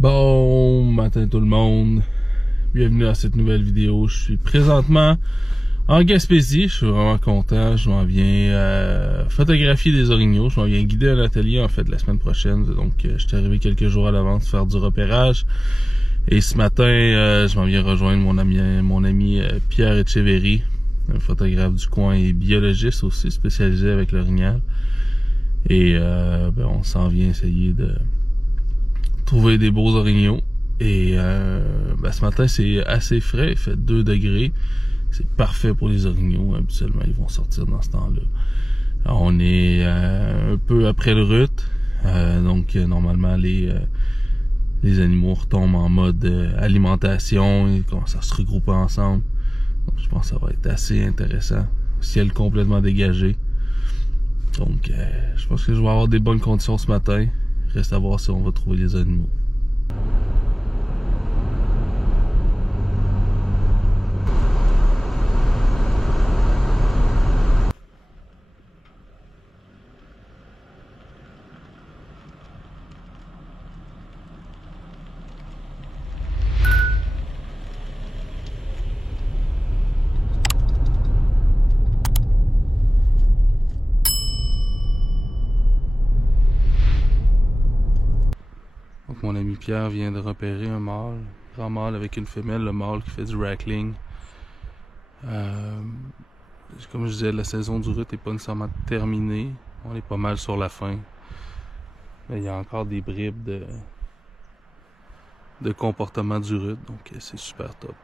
Bon matin tout le monde, bienvenue à cette nouvelle vidéo. Je suis présentement en Gaspésie, je suis vraiment content. Je m'en viens photographier des orignaux, je m'en viens guider un atelier en fait la semaine prochaine. Donc je suis arrivé quelques jours à l'avance faire du repérage. Et ce matin, je m'en viens rejoindre mon ami Pierre Echeverry, un photographe du coin et biologiste aussi, spécialisé avec l'orignal. Et on s'en vient essayer de trouver des beaux orignaux. Et ce matin, c'est assez frais, il fait 2 degrés. C'est parfait pour les orignaux. Habituellement, ils vont sortir dans ce temps-là. Alors, on est un peu après le rut. Donc, normalement, les animaux retombent en mode alimentation. Ils commencent à se regrouper ensemble. Donc, je pense que ça va être assez intéressant. Ciel complètement dégagé. Donc, je pense que je vais avoir des bonnes conditions ce matin. Reste à voir si on va trouver des animaux. Donc mon ami Pierre vient de repérer un mâle, grand mâle avec une femelle, le mâle qui fait du rackling. Comme je disais, la saison du rut n'est pas nécessairement terminée. On est pas mal sur la fin. Mais il y a encore des bribes de comportement du rut, donc c'est super top.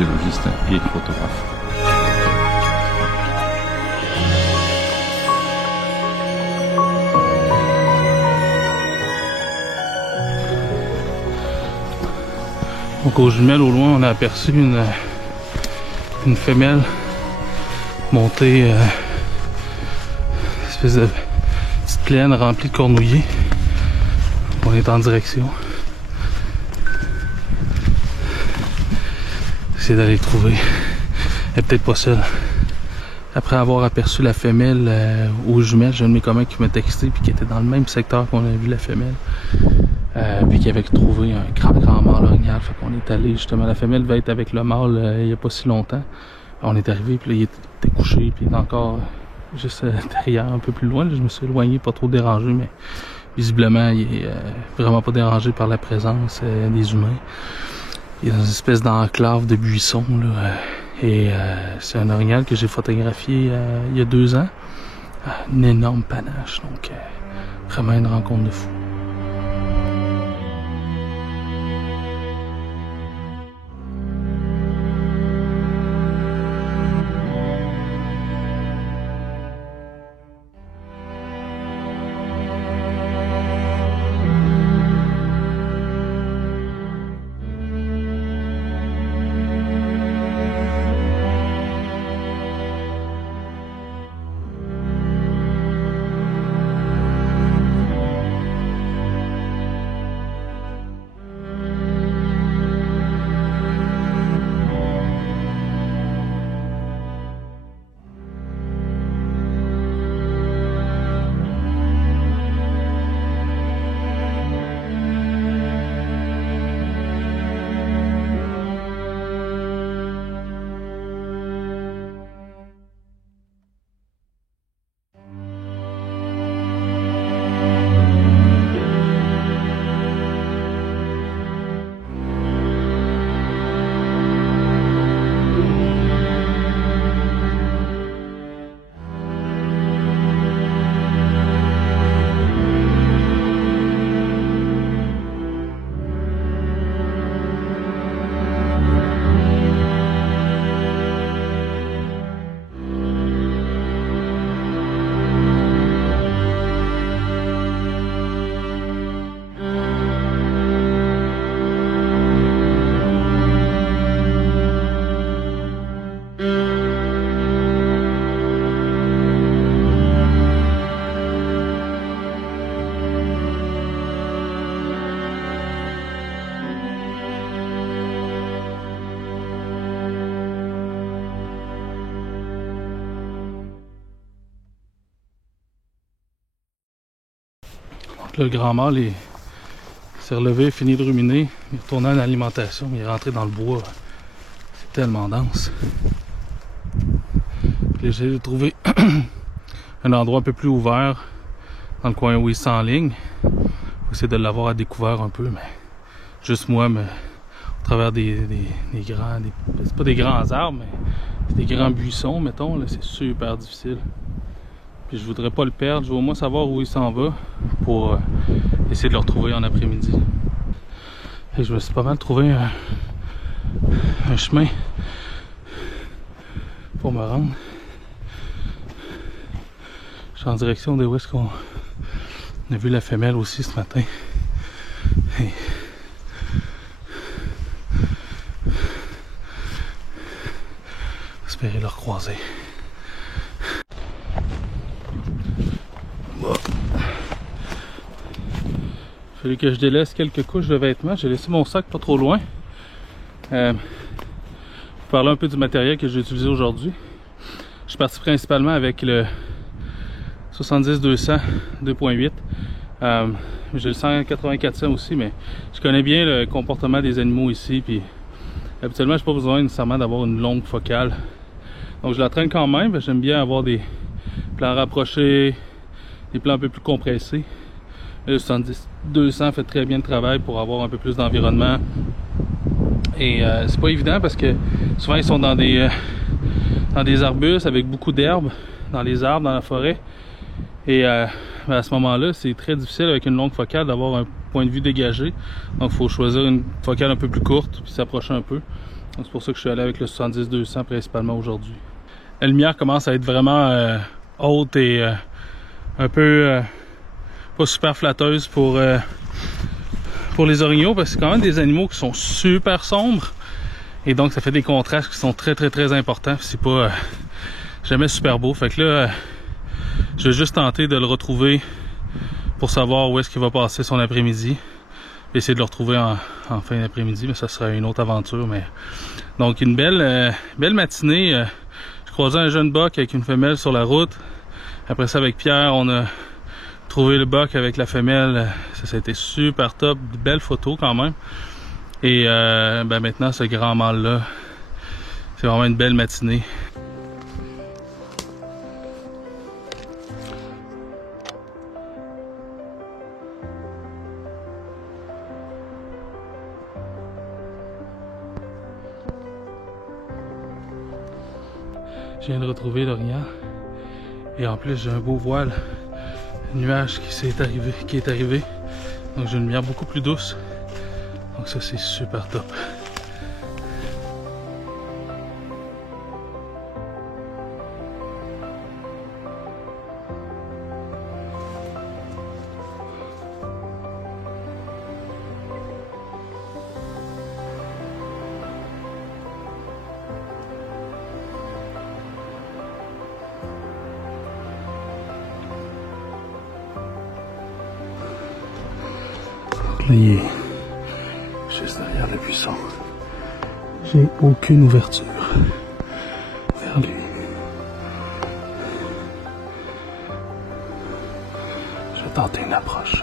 biologiste et photographe. Donc aux jumelles au loin on a aperçu une femelle monter une espèce de petite plaine remplie de cornouillers. On est en direction. Essayer d'aller le trouver. Elle est peut-être pas seule. Après avoir aperçu la femelle aux jumelles, j'ai un de mes copains qui m'a texté puis qui était dans le même secteur qu'on a vu la femelle. Puis qui avait trouvé un grand mâle orignal. Fait qu'on est allé justement. La femelle devait être avec le mâle il n'y a pas si longtemps. On est arrivé puis là, il était couché puis il est encore juste derrière un peu plus loin. Là, je me suis éloigné, pas trop dérangé, mais visiblement il est vraiment pas dérangé par la présence des humains. Il est dans une espèce d'enclave de buissons là, et c'est un orignal que j'ai photographié il y a 2 ans. Une énorme panache, donc vraiment une rencontre de fou. Le grand mâle s'est relevé, fini de ruminer, il est retourné en alimentation, il est rentré dans le bois. C'est tellement dense. J'ai essayé de trouver un endroit un peu plus ouvert dans le coin où il s'enligne. Essayer de l'avoir à découvert un peu, mais juste moi, mais au travers des grands... c'est pas des grands arbres, mais c'est des grands buissons, mettons. Là, c'est super difficile. Puis je voudrais pas le perdre. Je veux au moins savoir où il s'en va pour essayer de le retrouver en après-midi. Et je me suis pas mal trouvé un chemin pour me rendre. Je suis en direction de où est-ce qu'on a vu la femelle aussi ce matin. Et espérer le recroiser. Il fallait que je délaisse quelques couches de vêtements. J'ai laissé mon sac pas trop loin. Pour parler un peu du matériel que j'ai utilisé aujourd'hui. Je suis parti principalement avec le 70-200 2.8. J'ai le 184 aussi, mais je connais bien le comportement des animaux ici. Puis habituellement, j'ai pas besoin nécessairement d'avoir une longue focale. Donc je la traîne quand même. J'aime bien avoir des plans rapprochés, des plans un peu plus compressés. Le 70-200 fait très bien le travail pour avoir un peu plus d'environnement. Et c'est pas évident parce que souvent ils sont dans des arbustes avec beaucoup d'herbes, dans les arbres, dans la forêt. Et à ce moment-là, c'est très difficile avec une longue focale d'avoir un point de vue dégagé. Donc il faut choisir une focale un peu plus courte puis s'approcher un peu. Donc c'est pour ça que je suis allé avec le 70-200 principalement aujourd'hui. La lumière commence à être vraiment haute et un peu pas super flatteuse pour les orignaux parce que c'est quand même des animaux qui sont super sombres et donc ça fait des contrastes qui sont très importants. C'est pas jamais super beau. Fait que là, je vais juste tenter de le retrouver pour savoir où est-ce qu'il va passer son après-midi. Essayer de le retrouver en fin d'après-midi, mais ça sera une autre aventure. Mais donc une belle matinée. Je croisais un jeune boc avec une femelle sur la route. Après ça, avec Pierre, on a trouvé le boc avec la femelle. Ça a été super top, de belles photos quand même. Et maintenant, ce grand mâle-là, c'est vraiment une belle matinée. Je viens de retrouver l'orignal. Et en plus, j'ai un beau voile. Un nuage qui est arrivé. Donc j'ai une lumière beaucoup plus douce. Donc ça, c'est super top. Là, il est juste derrière le buisson. J'ai aucune ouverture vers lui. Je vais tenter une approche.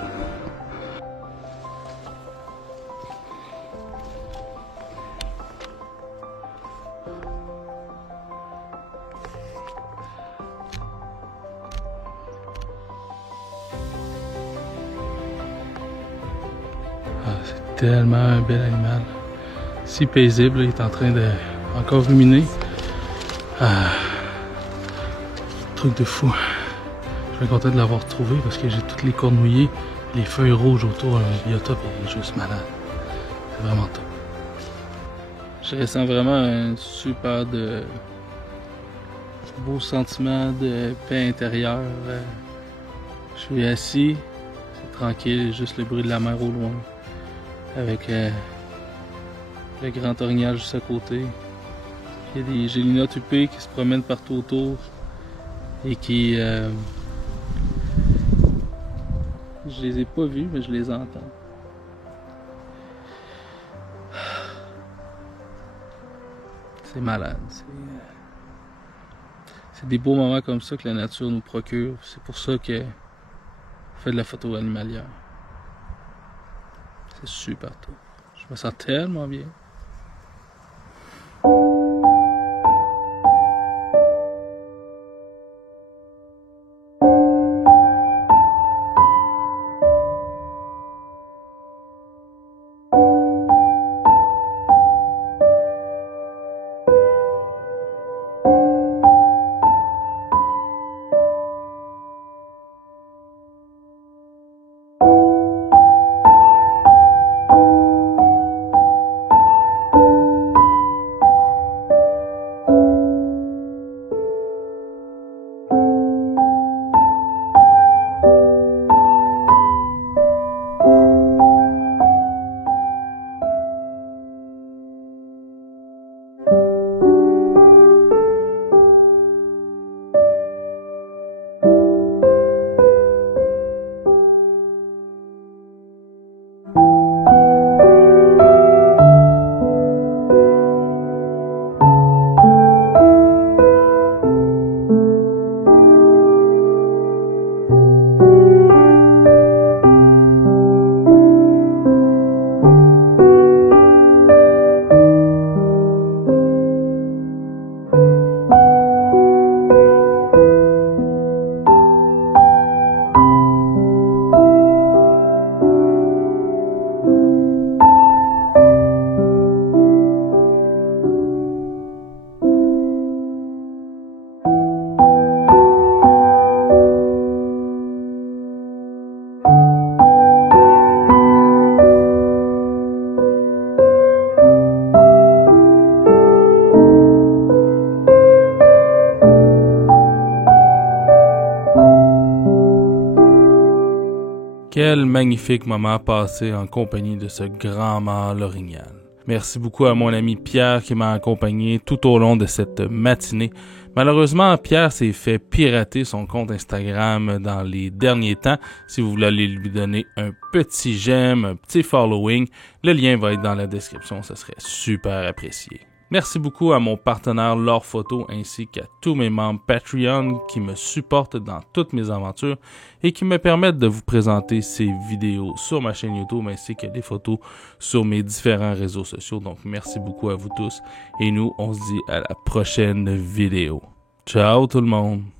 C'est tellement un bel animal. Si paisible, il est en train de encore ruminer. Truc de fou. Je suis content de l'avoir trouvé parce que j'ai toutes les cornes mouillées. Les feuilles rouges autour, le biotope est juste malade. C'est vraiment top. Je ressens vraiment un super beau sentiment de paix intérieure. Je suis assis, c'est tranquille, juste le bruit de la mer au loin. Avec le grand orignal juste à côté. Il y a des gélinotupés qui se promènent partout autour et qui... je les ai pas vus, mais je les entends. C'est malade. C'est des beaux moments comme ça que la nature nous procure. C'est pour ça que on fait de la photo animalière. C'est super top. Je me sens tellement bien. Quel magnifique moment passé en compagnie de ce grand mâle orignal. Merci beaucoup à mon ami Pierre qui m'a accompagné tout au long de cette matinée. Malheureusement, Pierre s'est fait pirater son compte Instagram dans les derniers temps. Si vous voulez aller lui donner un petit j'aime, un petit following, le lien va être dans la description, ça serait super apprécié. Merci beaucoup à mon partenaire Lore Photo ainsi qu'à tous mes membres Patreon qui me supportent dans toutes mes aventures et qui me permettent de vous présenter ces vidéos sur ma chaîne YouTube ainsi que des photos sur mes différents réseaux sociaux. Donc merci beaucoup à vous tous et nous on se dit à la prochaine vidéo. Ciao tout le monde!